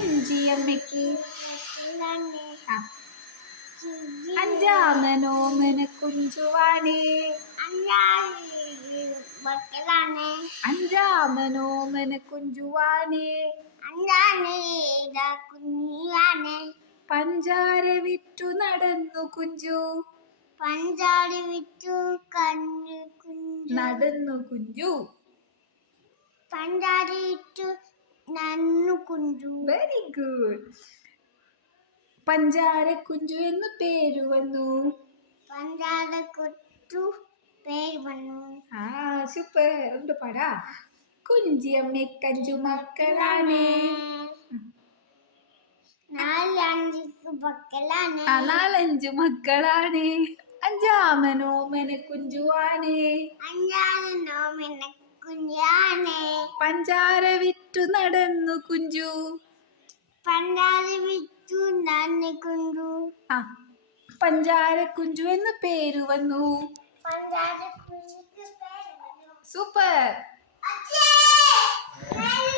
കുഞ്ചിയമ്മയ്ക്ക് അഞ്ചാമനോമന കുഞ്ചുവാണേ അഞ്ചാമനോമന കുഞ്ചുവാണേ പഞ്ചാര വിറ്റു നടന്നു കുഞ്ചു നടന്നു കുഞ്ചു വെരി ഗുഡ്. പഞ്ചാര കുഞ്ചു എന്ന് പേര് വന്നു. സൂപ്പർ. ഉണ്ട് പാടാ. കുഞ്ചിയമ്മയ്ക്ക് 5 മക്കളാണ്. 4-5 മക്കളാണ്. അഞ്ചാമനോമന കുഞ്ചുവാണ്. പഞ്ചാര വിറ്റു നടന്നു കുഞ്ചു. പഞ്ചാര കുഞ്ചു എന്ന് പേര് വന്നു. സൂപ്പർ.